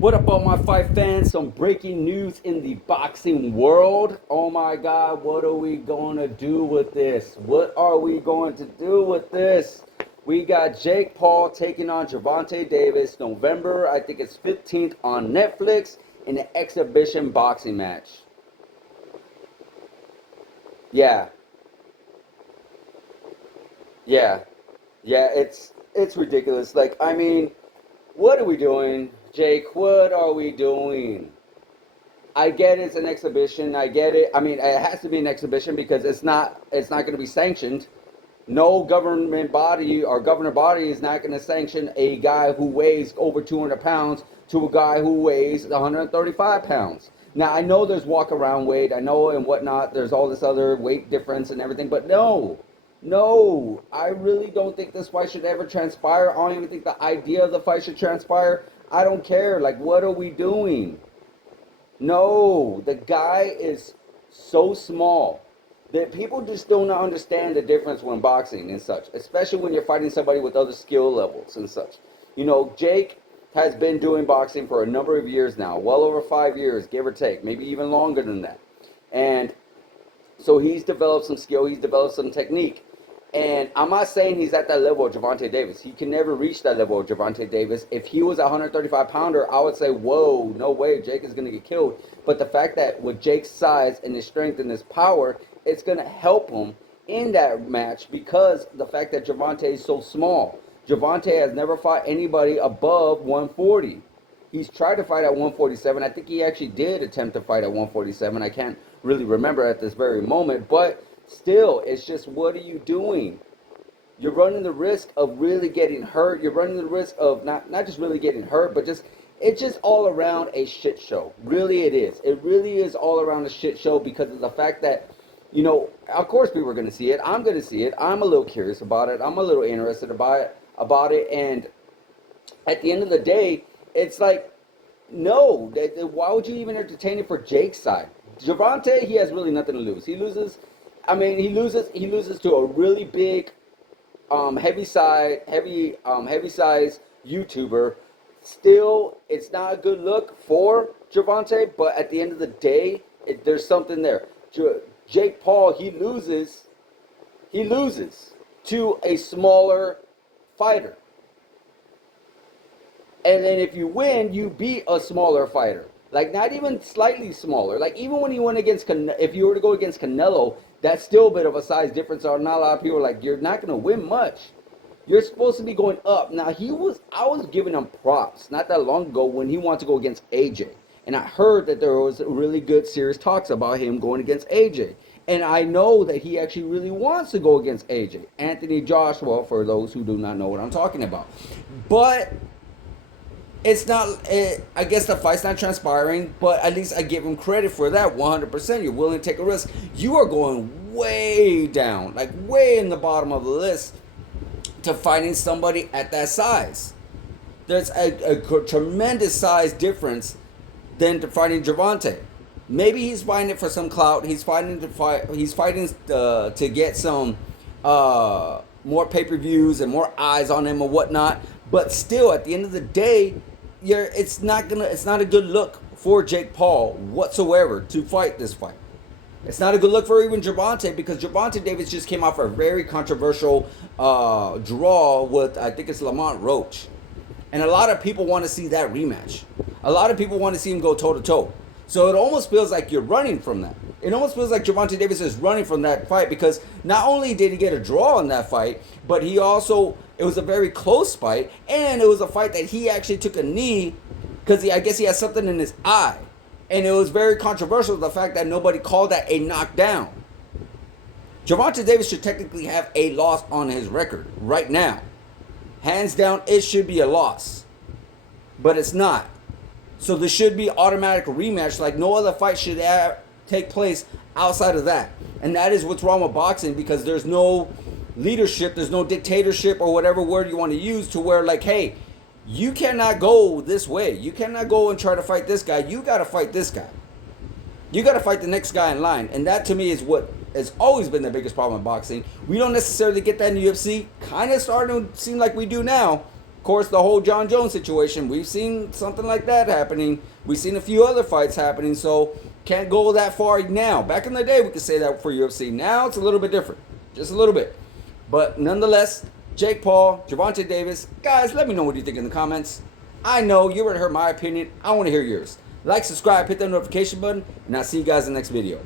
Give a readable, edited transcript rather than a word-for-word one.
What up, all my fight fans? Some breaking news in the boxing world. Oh my God, what are we going to do with this? What are we going to do with this? We got Jake Paul taking on Gervonta Davis November, I think it's 15th on Netflix in an exhibition boxing match. Yeah, yeah, yeah, it's ridiculous. Like, I mean, what are we doing, Jake? What are we doing? I get it's an exhibition. I get it. I mean, it has to be an exhibition because it's not going to be sanctioned. No government body or governor body is not going to sanction a guy who weighs over 200 pounds to a guy who weighs 135 pounds. Now I know there's walk around weight. I know and whatnot. There's all this other weight difference and everything, but no. No, I really don't think this fight should ever transpire. I don't even think the idea of the fight should transpire. I don't care. Like, what are we doing? No, the guy is so small that people just don't understand the difference when boxing and such, especially when you're fighting somebody with other skill levels and such. You know, Jake has been doing boxing for a number of years now, well over 5 years, give or take, maybe even longer than that. And so he's developed some skill, he's developed some technique. And I'm not saying he's at that level of Gervonta Davis. He can never reach that level of Gervonta Davis. If he was a 135 pounder, I would say, whoa, no way, Jake is going to get killed. But the fact that with Jake's size and his strength and his power, it's going to help him in that match because the fact that Gervonta is so small. Gervonta has never fought anybody above 140. He's tried to fight at 147. I think he actually did attempt to fight at 147. I can't really remember at this very moment, but still, it's just, what are you doing? You're running the risk of really getting hurt. You're running the risk of not just really getting hurt, but just it's just all around a shit show. Really, it is. It really is all around a shit show because of the fact that, you know, of course people are going to see it. I'm going to see it. I'm a little curious about it. I'm a little interested about it. And at the end of the day, it's like, no, why would you even entertain it for Jake's side? Gervonta, he has really nothing to lose. He loses. I mean, he loses to a really big, heavy size YouTuber. Still, it's not a good look for Gervonta, but at the end of the day, there's something there. Jake Paul, he loses to a smaller fighter. And then if you win, you beat a smaller fighter. Like, not even slightly smaller. Like, even when he went against, if you were to go against Canelo, that's still a bit of a size difference. Or not a lot of people are like, you're not going to win much. You're supposed to be going up. Now, I was giving him props not that long ago when he wanted to go against AJ. And I heard that there was really good, serious talks about him going against AJ. And I know that he actually really wants to go against AJ. Anthony Joshua, for those who do not know what I'm talking about. But it's not, I guess the fight's not transpiring, but at least I give him credit for that 100%. You're willing to take a risk. You are going way down, like way in the bottom of the list to fighting somebody at that size. There's a tremendous size difference than to fighting Gervonta. Maybe he's fighting it for some clout. He's fighting to get some more pay-per-views and more eyes on him and whatnot. But still, at the end of the day, it's not a good look for Jake Paul whatsoever to fight this fight. It's not a good look for even Gervonta because Gervonta Davis just came off a very controversial draw with, I think it's Lamont Roach. And a lot of people want to see that rematch. A lot of people want to see him go toe-to-toe. So it almost feels like you're running from that. It almost feels like Gervonta Davis is running from that fight because not only did he get a draw in that fight, but it was a very close fight, and it was a fight that he actually took a knee because I guess he had something in his eye. And it was very controversial, the fact that nobody called that a knockdown. Gervonta Davis should technically have a loss on his record right now. Hands down, it should be a loss. But it's not. So there should be automatic rematch. Like no other fight should take place outside of that. And that is what's wrong with boxing because there's no leadership, there's no dictatorship or whatever word you want to use to where like, hey, you cannot go this way. You cannot go and try to fight this guy. You got to fight this guy. You got to fight the next guy in line. And that to me is what has always been the biggest problem in boxing. We don't necessarily get that in the UFC. Kind of starting to seem like we do now. Of course, the whole John Jones situation, we've seen something like that happening. We've seen a few other fights happening, so can't go that far now. Back in the day, we could say that for UFC. Now it's a little bit different, just a little bit. But nonetheless, Jake Paul, Gervonta Davis, guys, let me know what you think in the comments. I know you already heard my opinion. I want to hear yours. Like, subscribe, hit that notification button, and I'll see you guys in the next video.